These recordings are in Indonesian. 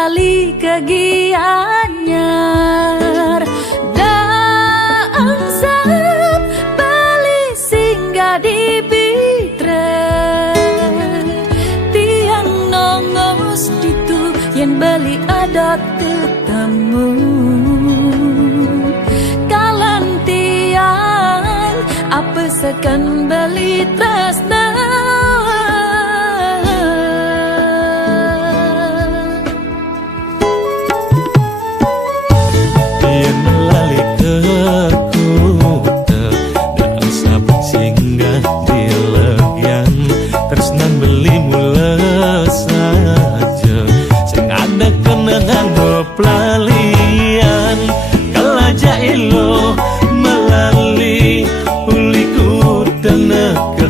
lali kegianyar daang sap bali singgah di pitra tiang nongos ditu yang bali adat tetamu kalan tiang apa sekan bali tresna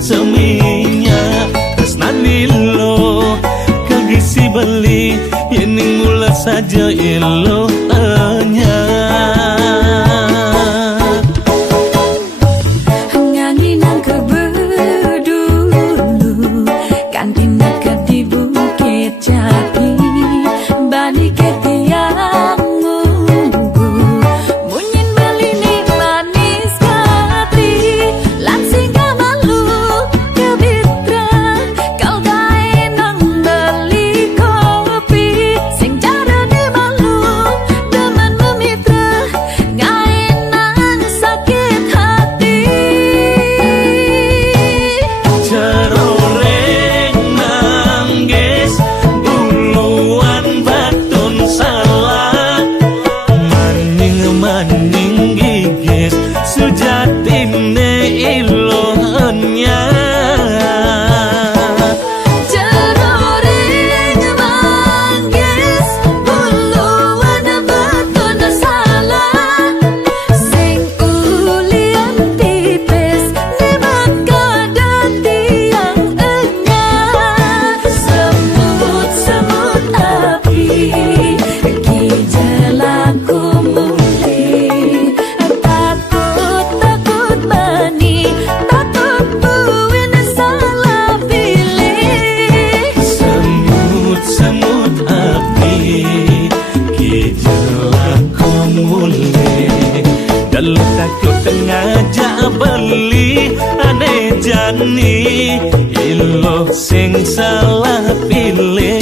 seminya tresnanilo kagisi beli yening mula saja ilo anya nganginang kebedulu kantin dekat di Bukit Jati bani ketiang munggu munyin beli ni manis katri langsing takut ngajak beli aneh jani ilo sing salah pilih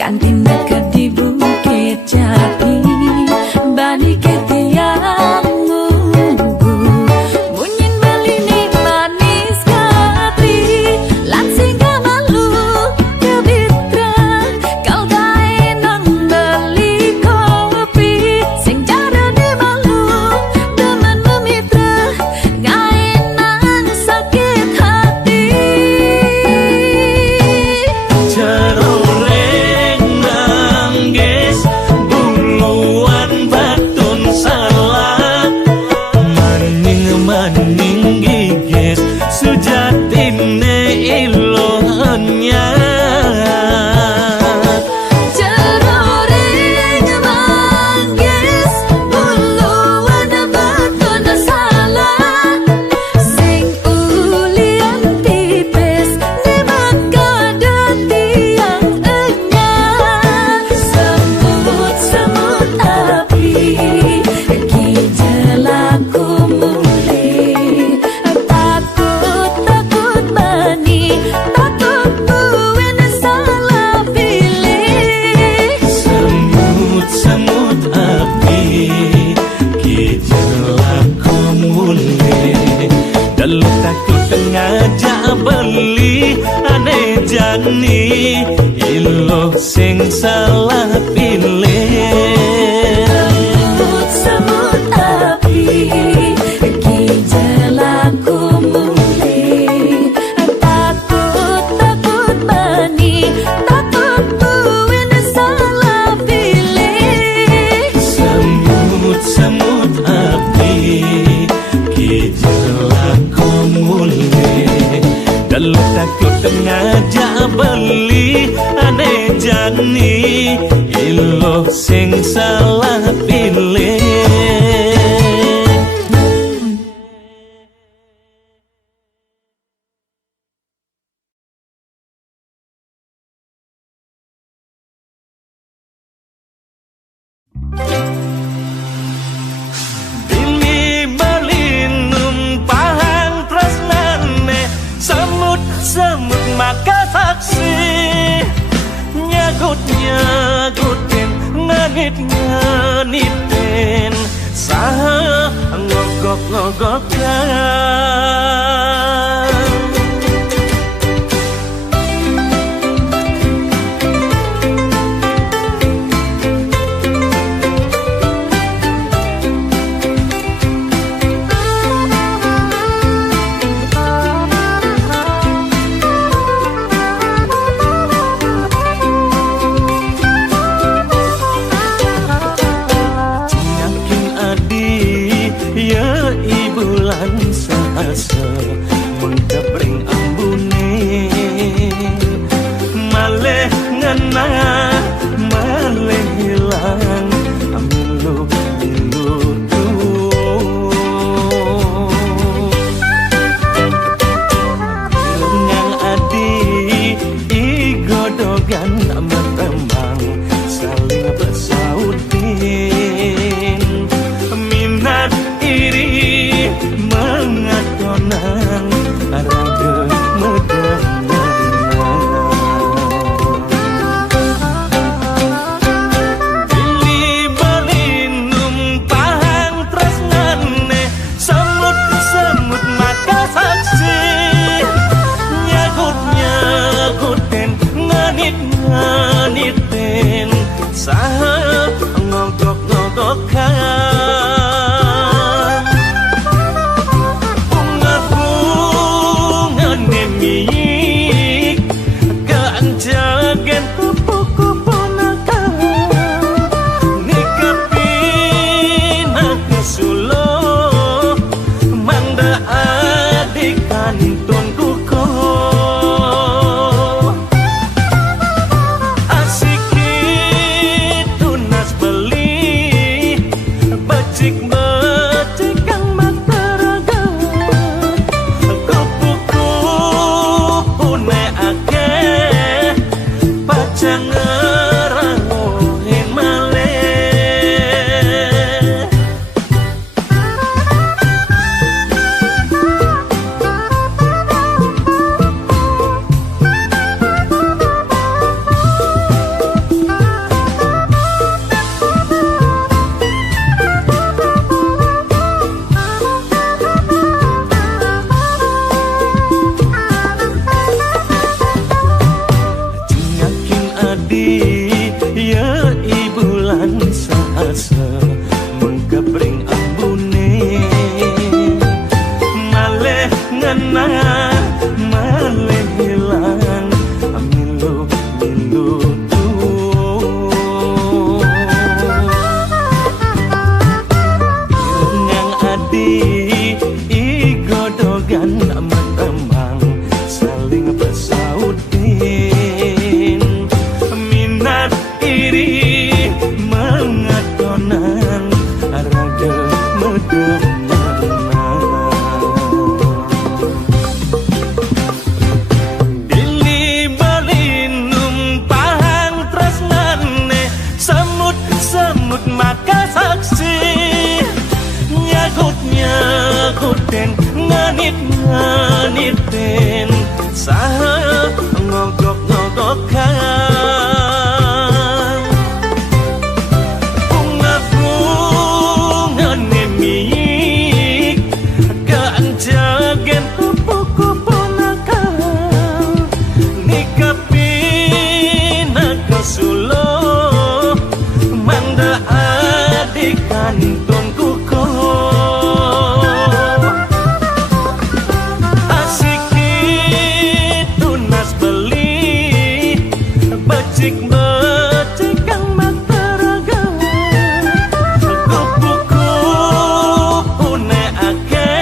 kantin dekat di Bukit Jati bani ketiang munggu munyin beli ni manis katri langsing kamalu kebitra kau gae nang beli kopi sing cara di malu demen memitra gae nang sakit hati takut ngajak beli aneh jani ilo sing salah pilih semut api gejalaku mulai takut bani takut buin salah pilih semut Lu takut ngajak beli ane jani ilo sing salah pilih. Bini melinum pahang tresnane semut maka saksi nyagut-nyagutin nganit-nganitin saha ngogok-ngogokan. Asa mengkapring ambune maleh ngena maleh hilang amilu tu ngang adi igodogan matembang saling bersautin minat iri mengatonang raga medanang Bili balinum pahang tresnane semut maka saksi nyagut-nyagutin nganit-nganitin saha ngogok-ngogokan. Jagen kupu-kupu nakal nikapi nakasulo manda adik kantong kuko asiki tunas beli becik-becik kang mataraga kupu-kupu neake jangan ngerahoin maleh. Ya ibulan saasa mengkapring ambune maleh ngena maleh hilang amilu tu ngang adi igodogan matembang saling bersautin minat iri mengatonang raga medanang Bili balinum pahang tresnane semut maka saksi nyagut-nyagutin nganit-nganitin saha ngogok-ngogokan. Jagen kupu-kupu nakal nikapi nakasulo manda adik kantong kuko asiki tunas beli becik-becik kang mataraga kupu-kupu neake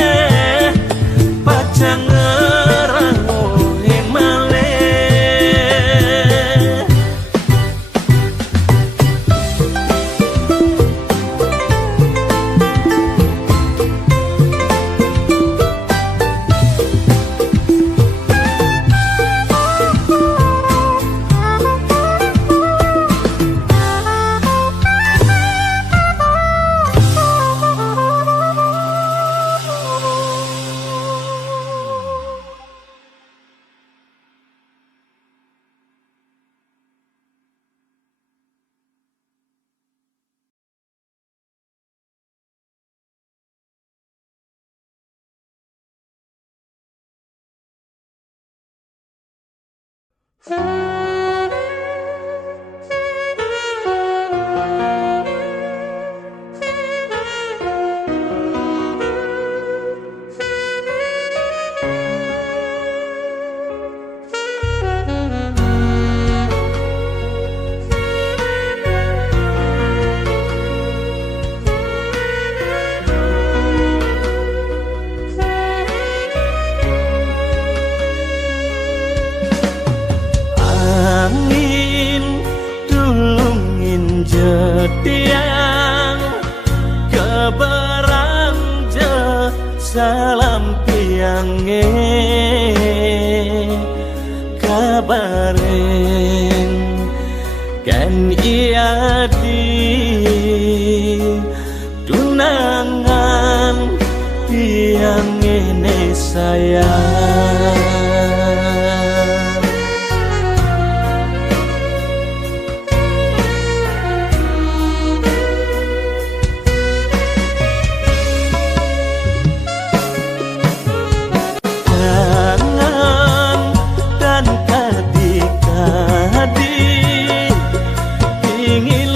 jangan Angin dulungin jediang keberang je salam piange kabarin kan ia di tunangan piang ini sayang. Ingin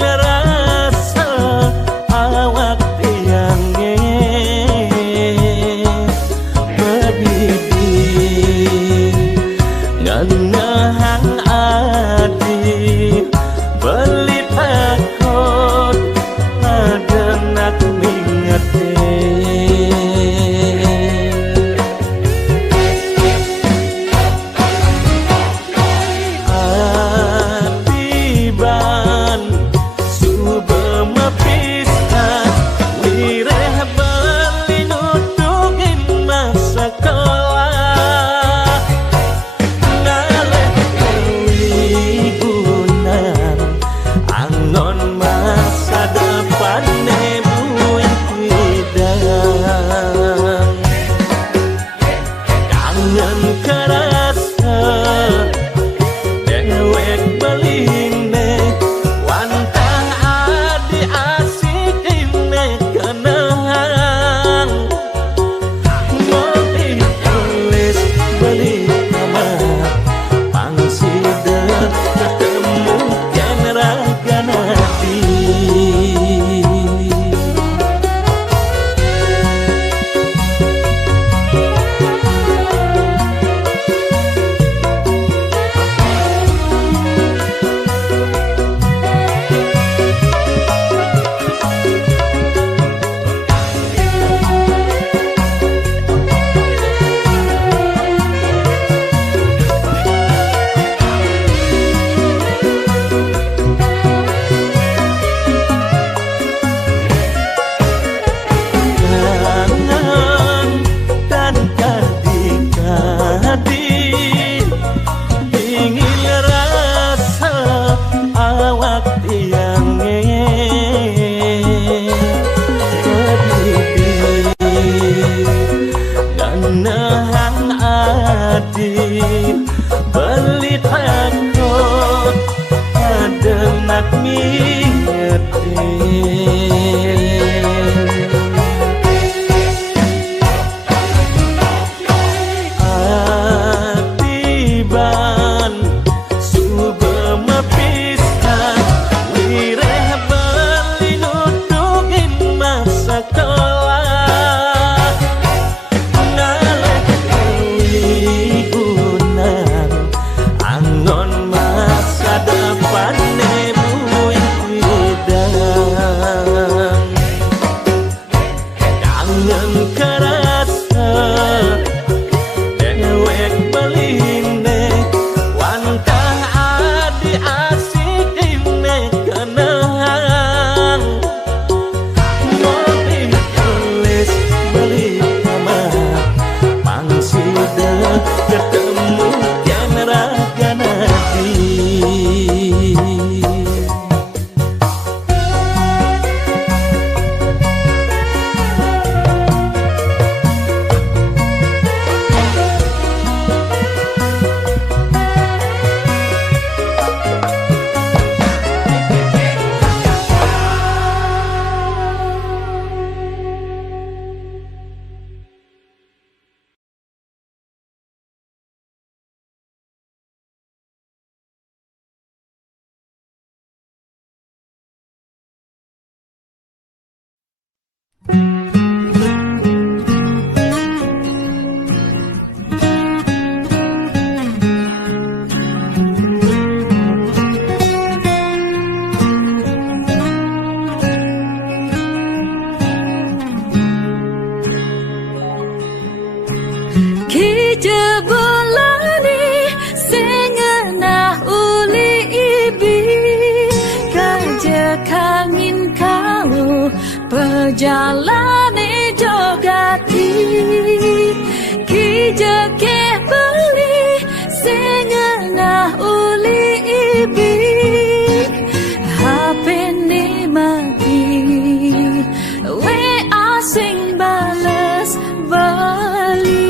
ngejalani jogati ki jeke beli sing ngah uli ibi HP ni mati we asing balas bali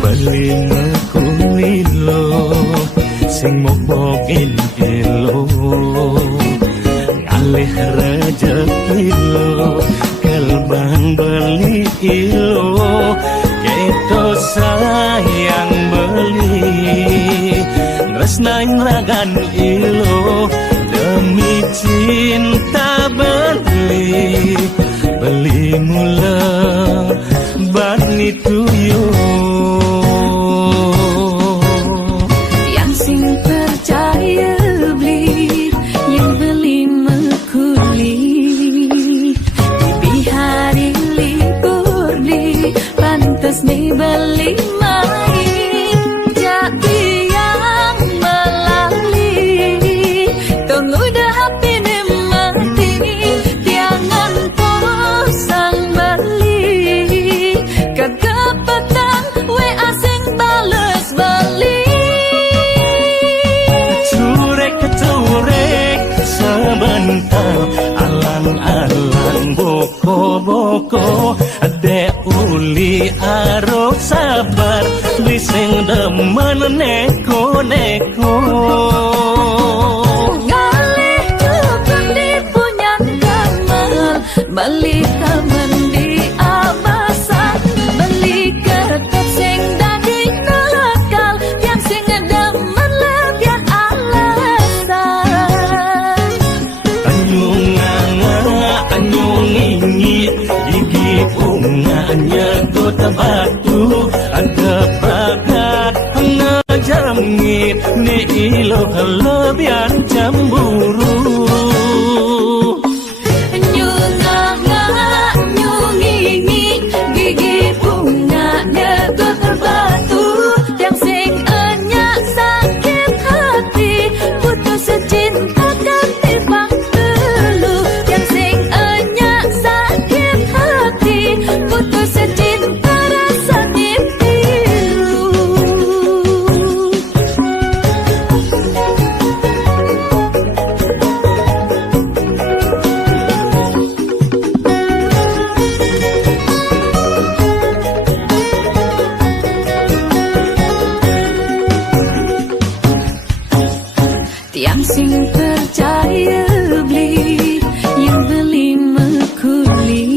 bali nakulilo sing mokbokin ilo ngalih rezeki lo kalbang beli ilo keto sayang beli tresnain ragan ilo demi cinta beli mula bani tuyo yang sing percaya beli yang beli mekuli di hari libur di pantas nih beli main jadi yang melalui tunggu dah hati nih mati tiangan posang beli kagak petang we asing balas beli curek sebentar alang-alang boko-boko adek uli aro sabar bising demen neko-neko ngalih tukang di punya kamar beli taman di abasan beli kertas sing daging nakal yang sing demen lebihan alasan anyung ingit gigi bunganya kota batu ada bagat ngejamit ni ilo kelebihan cemburu nyungingi gigi bunganya getar batu yang sing enyak sakit hati putus secinta ganti bang dulu yang sing enyak sakit hati putus secinta rasa pilu tiang sing percaya beli yang beli mekuli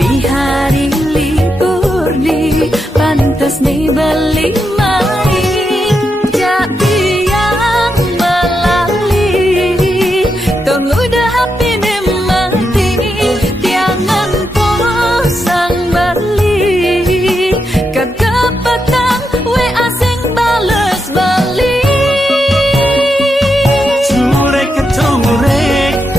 di hari libur di pantas nih beli main jadi yang melalui tunggu dah hati nih mati tiangan posang beli kagak petang we asing balas beli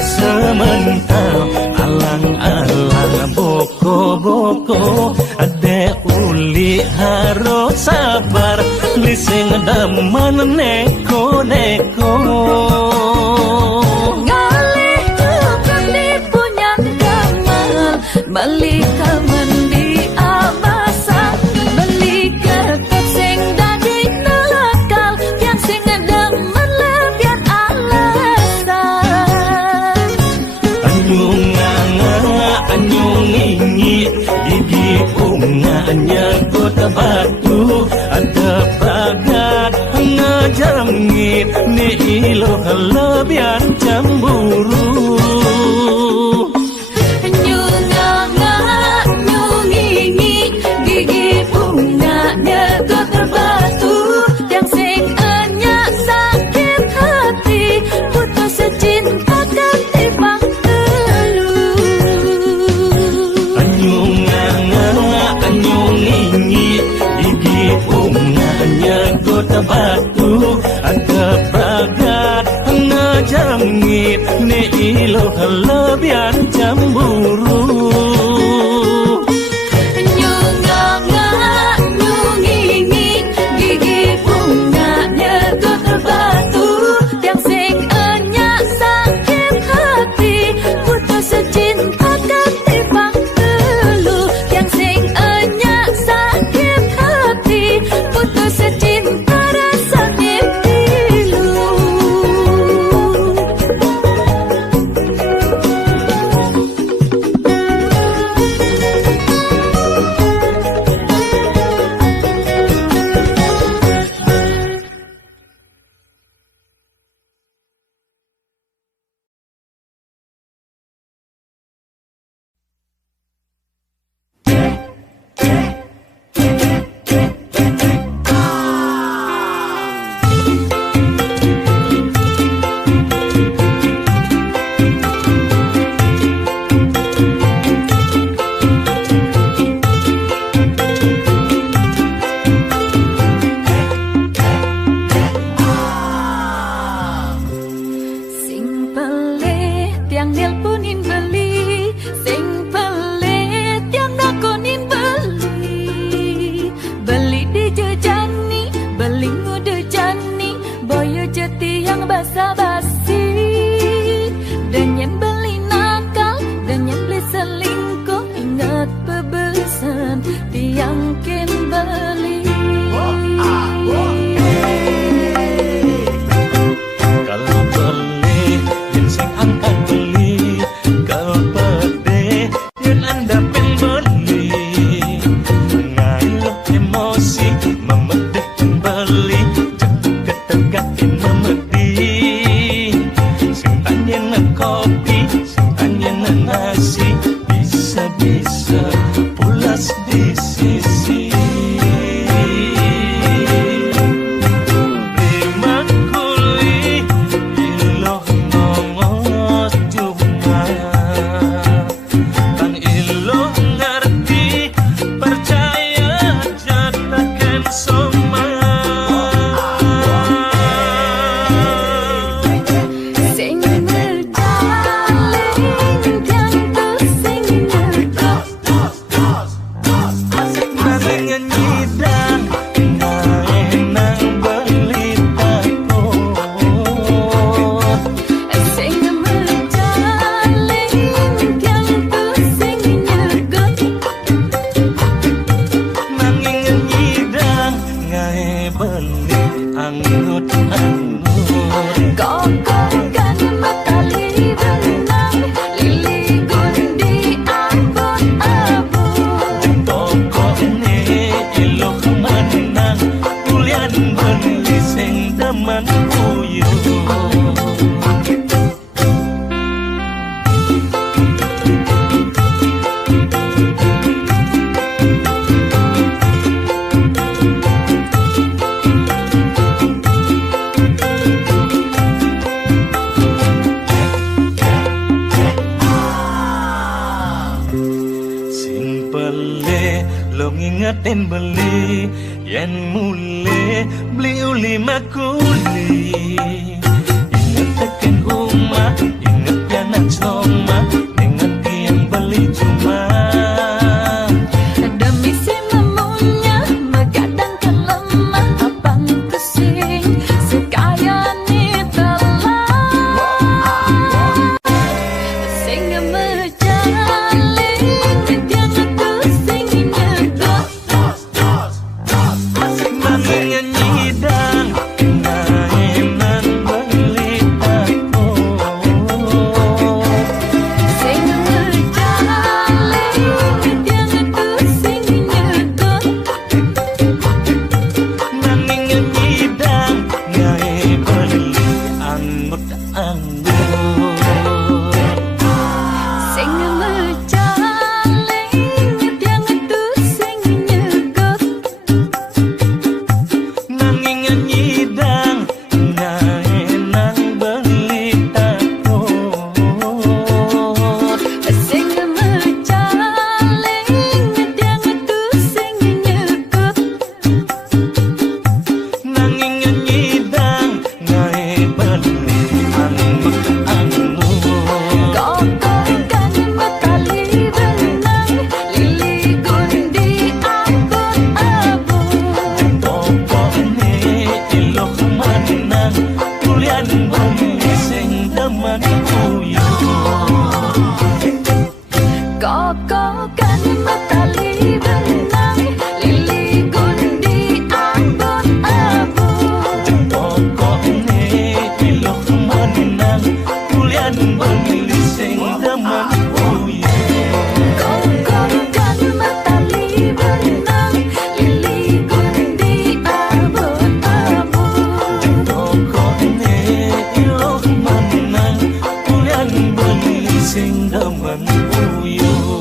sementara alang-alang boko-boko adek uli harus sabar lising demen neko-neko ngalih tukang di punya kamar beli taman di abasan beli kertas sing daging nakal yang sing demen lebihan alasan anyung ingit gigi bunganya kota batu ada bagat ngejamit ni ilo kelebihan cemburu nyungingi gigi bunganya getar batu yang sing enyak sakit hati putus secinta ganti bang dulu anyung ingit gigi bunganya kota batu ada bagat ngejamit ni ilo kelebihan cemburu nyungingi gigi bunganya getar batu yang sing basa-basi, dan yang beli nakal, dan yang beli selingkuh. Ingat pebesan tiang kin beli. Kalau beli yang sing angkat beli, kalau pede yang anda pen beli. Ngailok emosi memedih pen beli, jatuh ketegakin memedih. Sing tanya na kopi, sing tanya na nasi, bisa-bisa pulas di sisi. Lo ngingetin beli yen mule beli uli makuli. Ingat tekan rumah, ingat anak coma, ingat yang beli cuma. Demi si memunya megadang kelemah, abang kesing sekaya ni telah. Sing mejalin dia ngetusing nyedot. Nanging nyidang enak beli tako. Sing mejalin dia ngetusing nyedot. Nanging nyidang beli anggut-anggut. Sing mejalin dia ngetusing nyedot. Nanging nyidang enak beli tako. Sing mejalin dia ngetusing nyedot. Nanging nyidang beli anggut-anggut. Kokongkan metali benang, lili gundi abun-abun. Pokoknya ilok manang kulian bumi sing demen kuyuh. Kokongkan metali benang, lili gundi abun-abun. Pokoknya ilok manang kulian bumi sing demen kuyuh. Kokongkan metali benang, lili gundi abun-abun. Pokoknya ilok manang kulian bumi sing demen kuyuh.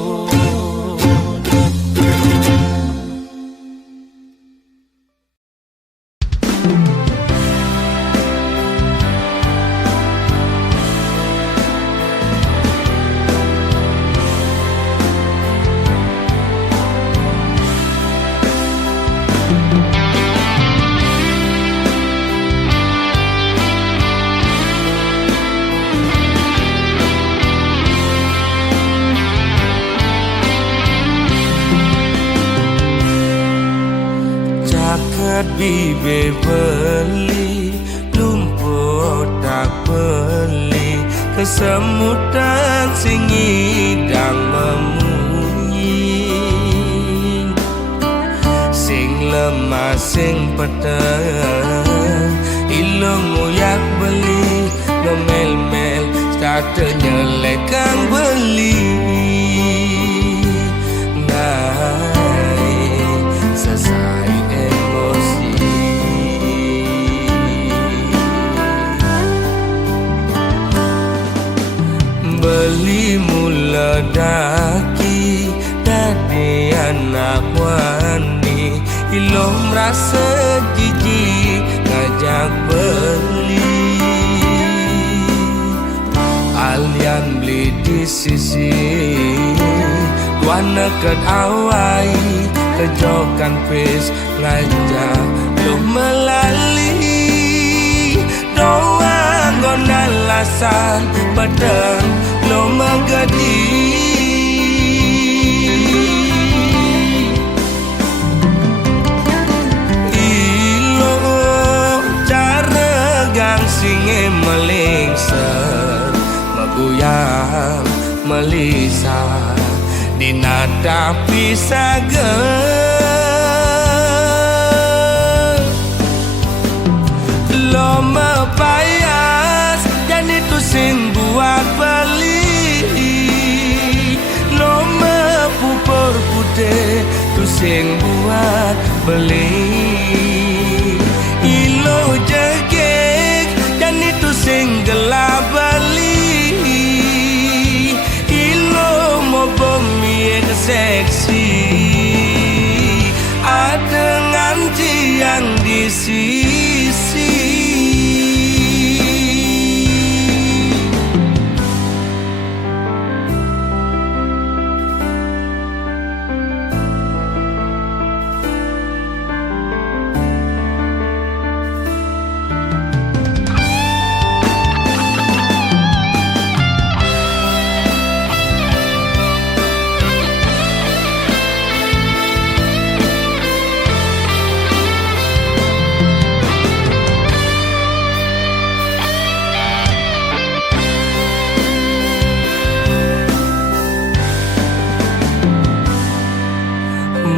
Jaket bibe beli lumpur kesemutan sing ngidang memunyi, sing lemah sing peteng ilung nguyak beli ngemel-mel starte nyelekang beli naik selesai emosi. Beli mula daki dadi anak wani ilung rasa jijik ngajak beli alian beli di sisi wana ket awai kejokan pis ngajak lu melali doang gonan lasan pedang lo magadi ilo cara gang singe melingser maguyang melisa dinada pisager lo mepayas dan itu sing buat beli lo mepupur putih tu sing buat beli ilo jegek dan itu sing gelap beli ilo mau bumi yang seksi ada nganci yang di sisi.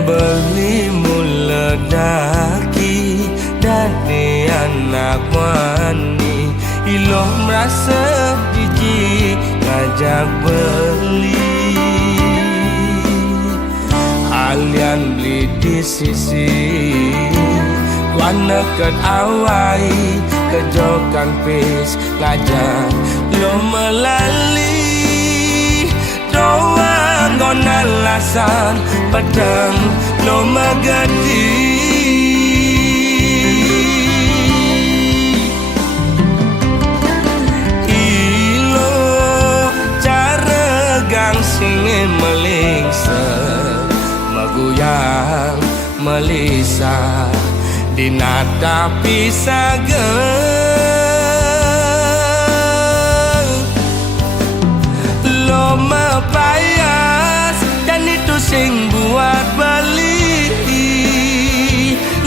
Beli mula daki dadi anak wani ilo merasa jijik ngajak beli alian beli di sisi wana ket awai kejokan pis ngajak lo melali doang gonan lasan pedang lo magadi ilo cara gang singe melingser maguyang melisa dinada pisager lo mepayas dan itu sing buat beli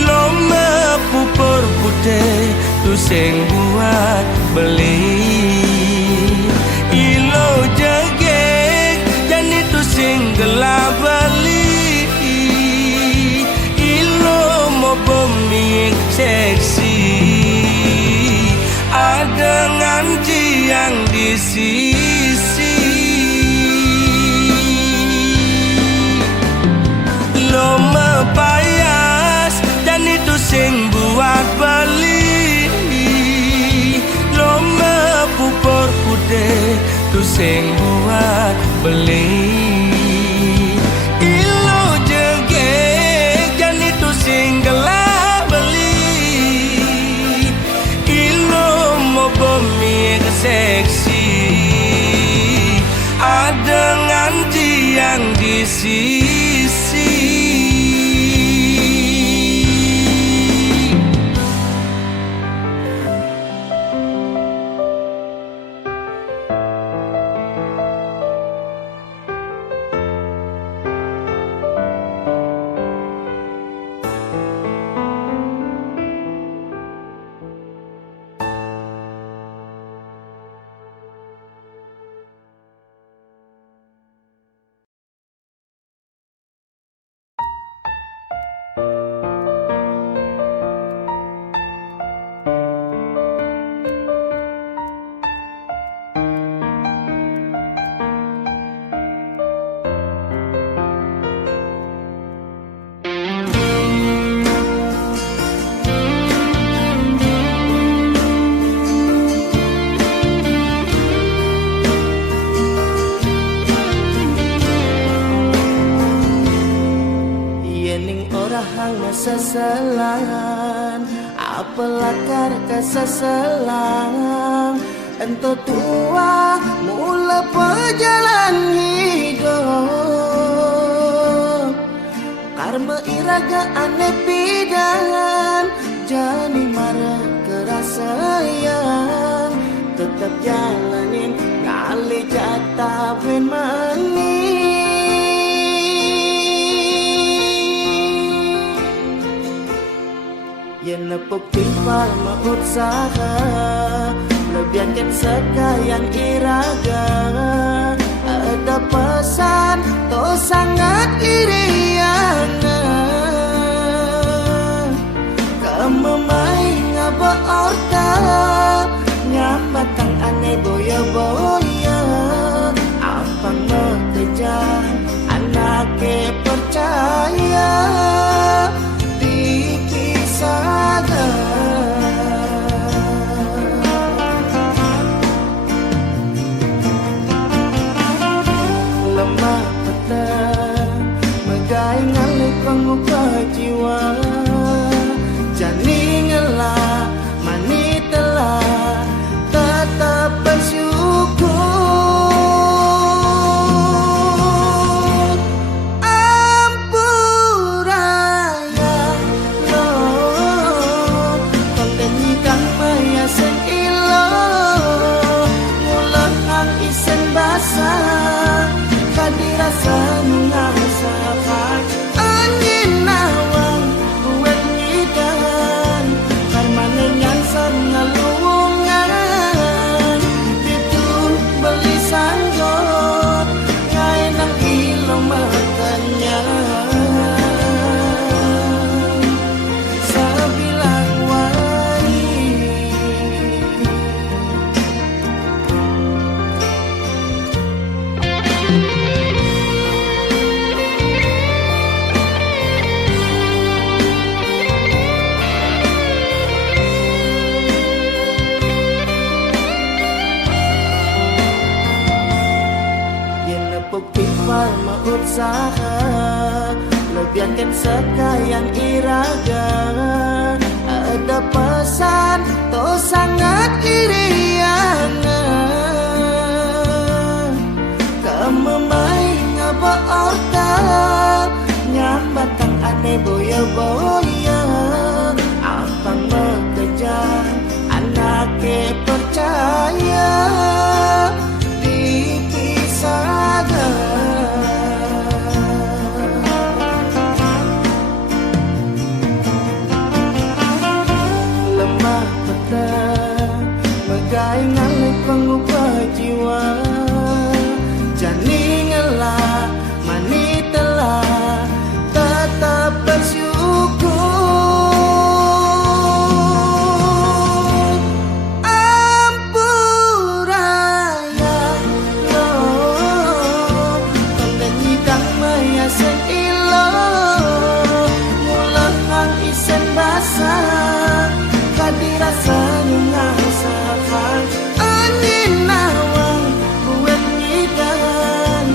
lo mepupur putih tu sing buat beli ilo jegek dan itu sing gelap beli ilo mau bumi seksi ada nganci yang di sisi lo mepayas dan itu sing buat beli lo mepupur putih tu sing buat beli ilo jegek dan itu sing gelap beli ilo mau bumi seksi ada nganci yang di sisi. selan apalah karka seselang ento tua mula perjalanan hidup karma iraga aneh pidan jani marah kerasayang tetap jalanin ngali jatah ben mani yen nepuk timpal mausaha lebihankan sekalian iraga ada pesan to sangat iriana kamu main ngaba orta nyambatang aneh boya-boya ampang mengejar anake percaya lemah petang megai ngalih pengubah jiwa jani ngelah mani telah tetap bersyukur ampuraya lo konten hidang maya sen ilo ngulang ang isen basah dirasa mengasakan angin nawang buat ngidan karmanenyan sangalungan itu beli sanggot ngain ang ilong matanya sabilang wani timpal mausaha lebihankan sekalian iraga ada pesan to sangat iriana kamu main ngaba orta nyambatang aneh boya-boya ampang mengejar anake percaya lemah petang megai ngalih pengubah jiwa jani ngelah mani telah tetap bersyukur ampuraya lo konten hidang maya sen ilo ngulang ang isen basah dirasa mengasakan angin nawang buat ngidan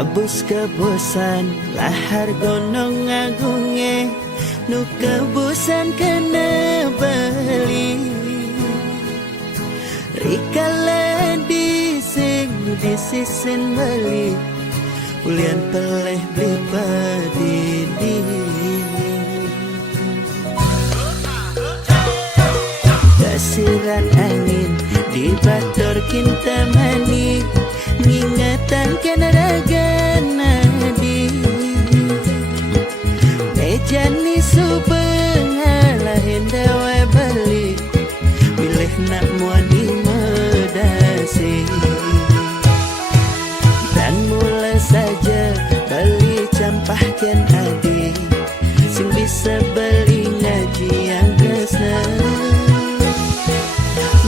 kabus kebosan lahar gunung agunge nu kebusan kena bali rikala disisin bali ulian peleh beli padidi kasiran angin di bator kinta mani ingatan kena raga nadi mejani subengala hendawa balik bilih nak muadi medasi dan mula saja beli campahkan adi sing bisa beli ngaji yang kesna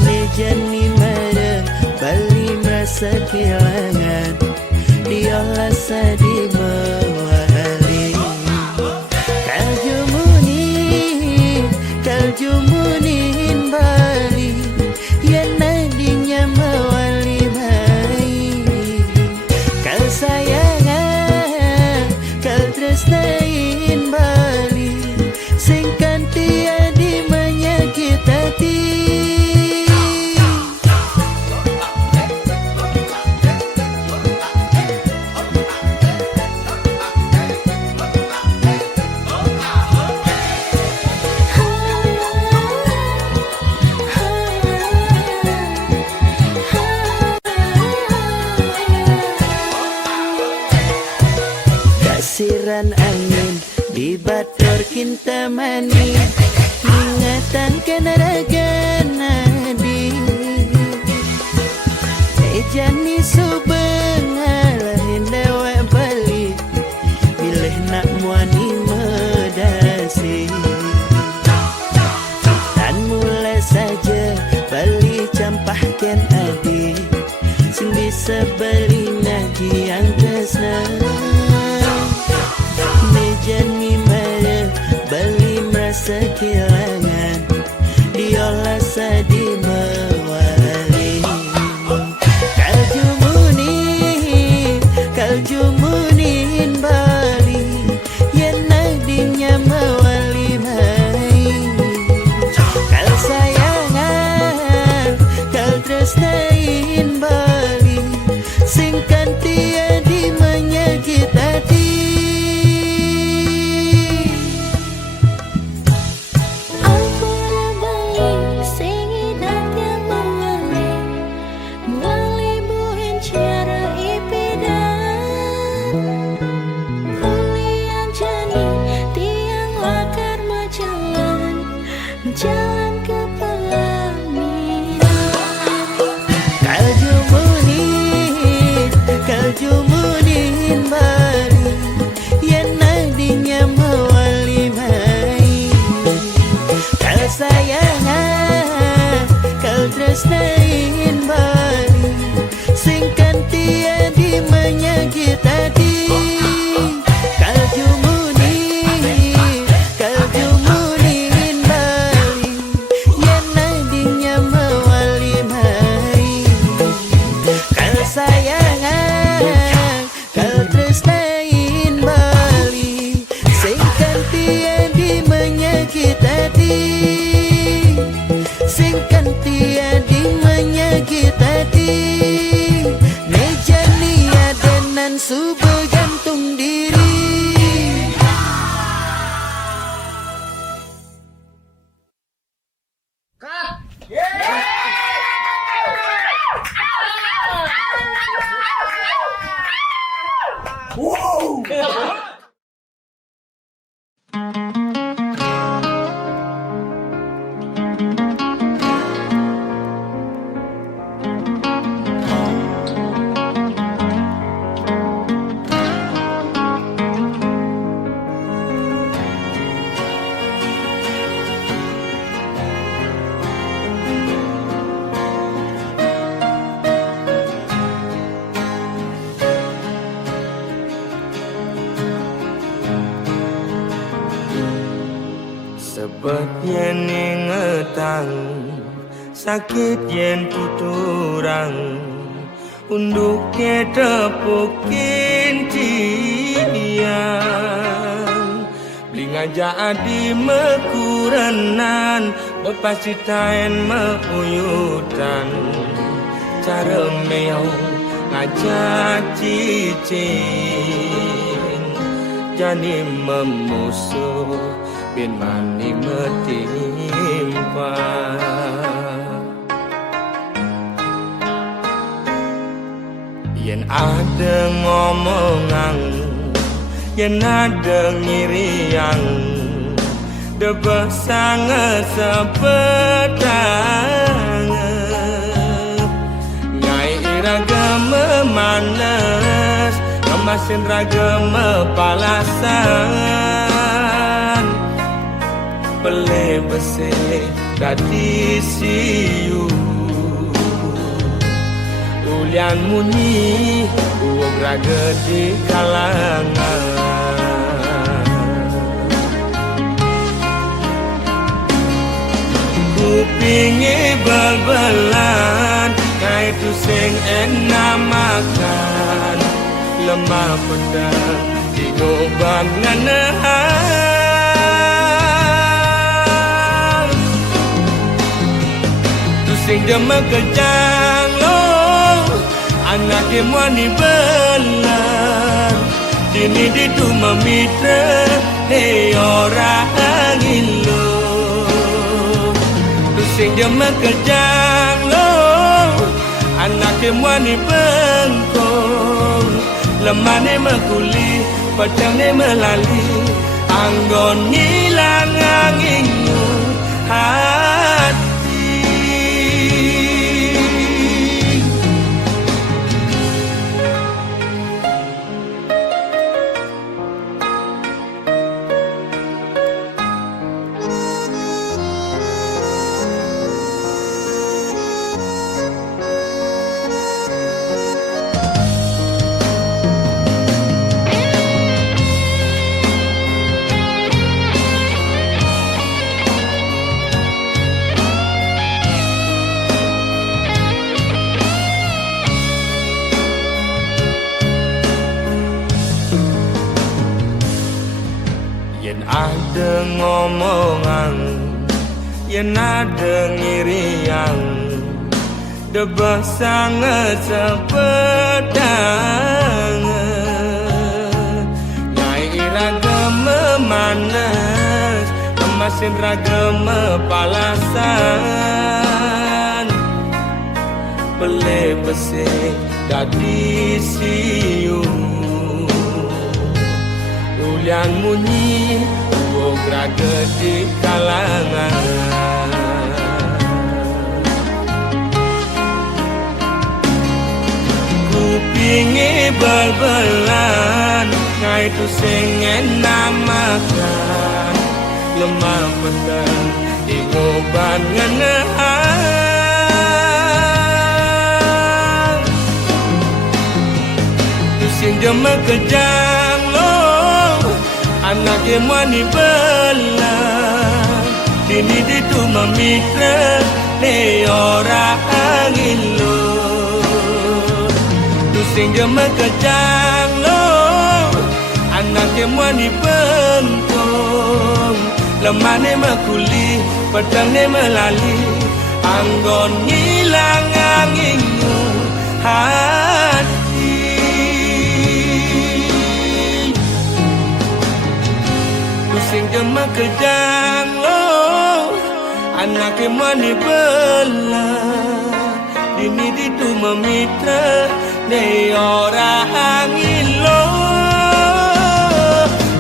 mejani mara bali merasa kehilangan diolah sadi mewali kaljumunin bali yang nadinya mewali mai kal sayangan kal tresnain bali sing kanti adi menyakit hati kasiran angin di bator kinta mani ingatan kena raga nadi mejani subengala hendawa balik bilih nak muani medasi dan mula saja bali campahkan adi sing bisa beli ngaji yang kesna mejani mara bali merasa kehilangan diolah sadi mewali kaljumunin bali yang nadinya mewali mai kal sayangan kal tresnain bali sing kanti adi menyakit hati jalan ke pelaminan kaljumunin bali yang nadinya mewali mai kal sayangan kal tresnain bali sing kanti adi menyakit hati sayangan kal tresnain bali sing kanti adi menyakit hati sing kanti adi menyakit hati mejani adenan subuh gantung diri Sebab yen ingetang sakit yen tuturang Unduknya tepukin cian Beli ngajak di mekuranan Bepasitain meuyutan Cara meong ngajak cicing Jani memusuh bin mani metimpa Yen ada ngomongan Yen ada ngiriang Debah sangat sepedang Nyai iraga memanas Kemasin raga mepalasan Bele bese dadi siu Ulian munyi uog raga di kalangan Kupingi bal-balan Kaitu sing enak makan Lemah pedang Digoban nganahan Tu sing jema kejang lo Anak kemwani belan Dini ditu memitra Hei orang ilo Tu sing jema kejang lo Anak kemwani bengkong Lemah ni mekuli Pedang ni melali Anggon ngilang anginmu hati Yen ada ngomongan Yen ada ngiriang Debah sangat sepedang Nyai iraga memanas Kemasin raga mepalasan Bele bese dadi siu Ulian munyi uog raga di kalangan Kupingi bal-balan Ngaitu sing enak makan Lemah pedang Digoban nganahan Tu sing jema kejang lo Anak kemwani belan Dini ditu memitra Ni orang ilo Tu sing jema kejang lo Anak kemwani bengkong Lemah ni mekuli Pedang ni melali Anggon ngilang anginmu hati Sing jema kejang lo Anak kemani belan Dini ditu memitra Ni orang ilo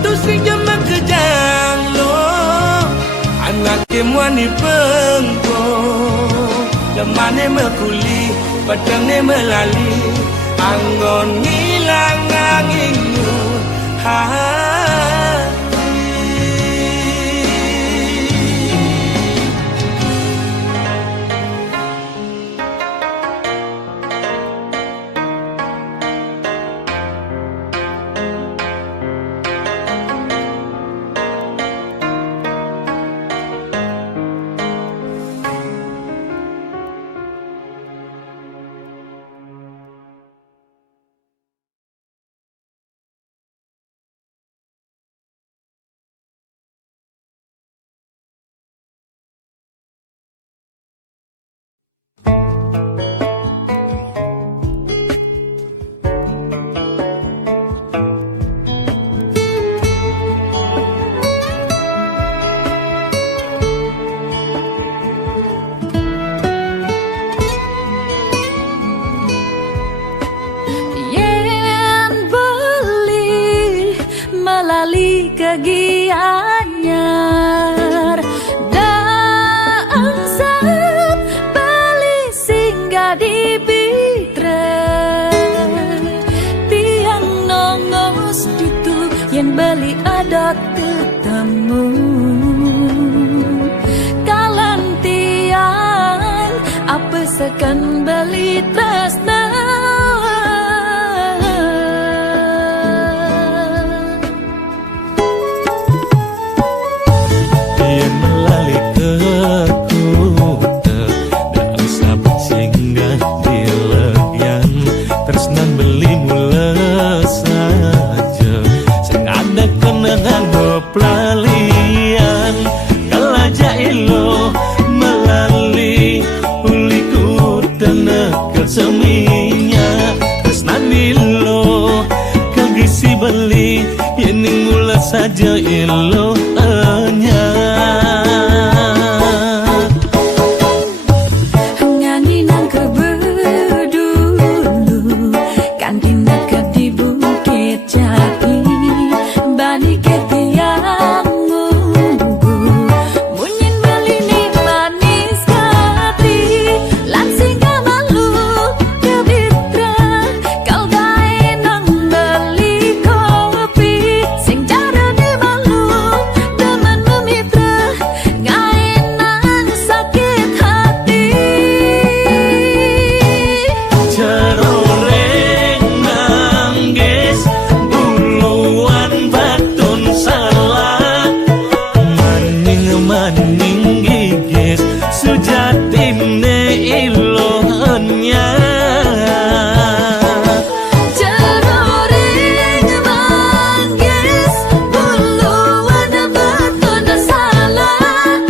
Tu sing jema kejang lo Anak kemani bengkong Lemah ni mekuli Pedang ni melali Anggon ngilang anginmu lali kegianyar daang sep bali singgah di Bitra tiang nongos ditu yen bali adat ketemu kalan tiang apa sekan bali tresna pelalian kalaja ilo melali uliku tenek keseminya tresnan ilo kagisi beli yening mula saja ilo anya ngangi nang kebedulu kan tindakan di Bukit Jati bani ketiang munggu munyin beli ni manis kati lansing kamalu ke Bitra kau gae nang beli kopi sing cara di malu demen memitra gae nang sakit hati ceroreng nangis buluan batun salah maning gigis sujatine ilohnya ceroreng manggis buluan batun salah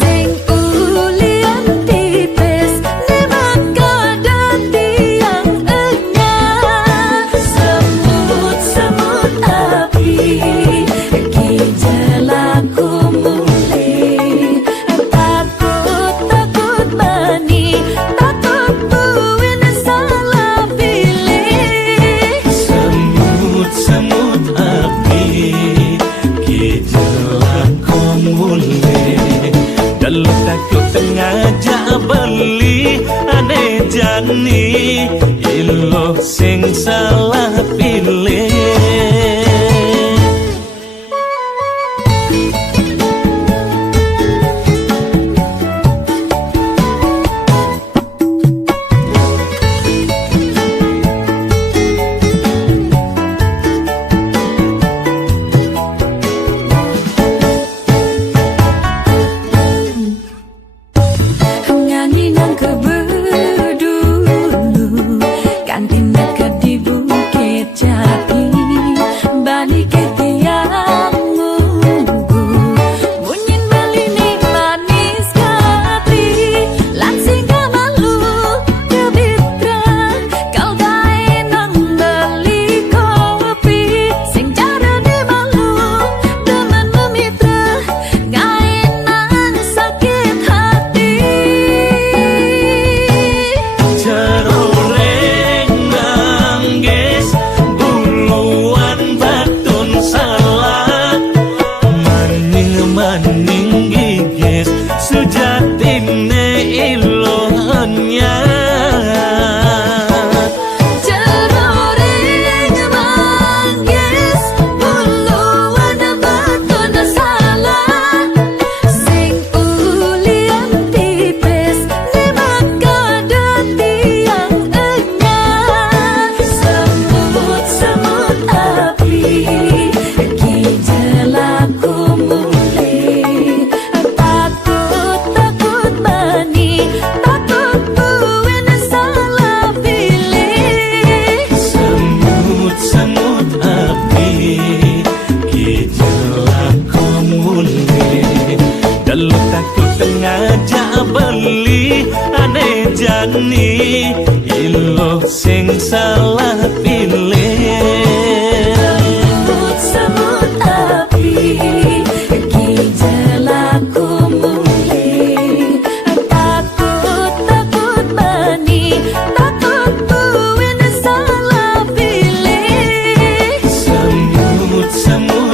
sing ulian tipis nemat kadati yang enyah semut api kijelaku mulai takut mani takut buin salah pilih semut api kijelak komule dalu takut ngajak beli ane jani ilo sing salah pilih ngangi nang kebedulu kan tindakan di Bukit Jati bani ketiang munggu munyin beli ni manis kati lansing kamalu ke Bitra kau gae nang beli kopi sing cara di malu demen memitra gae nang sakit hati ceroreng nangis buluan batun salah maning gigis sujatine ilohnya ceroreng manggis buluan batun salah sing ulian tipis nemat kadati yang enyah semut api kijelaku mulai takut mani takut buin salah pilih semut api kijelak komule dalu takut ngajak beli ane jani ilo sing salah pilih semut api kijelaku mulai takut mani takut buin salah pilih semut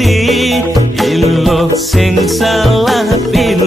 jani ilo sing salah pilih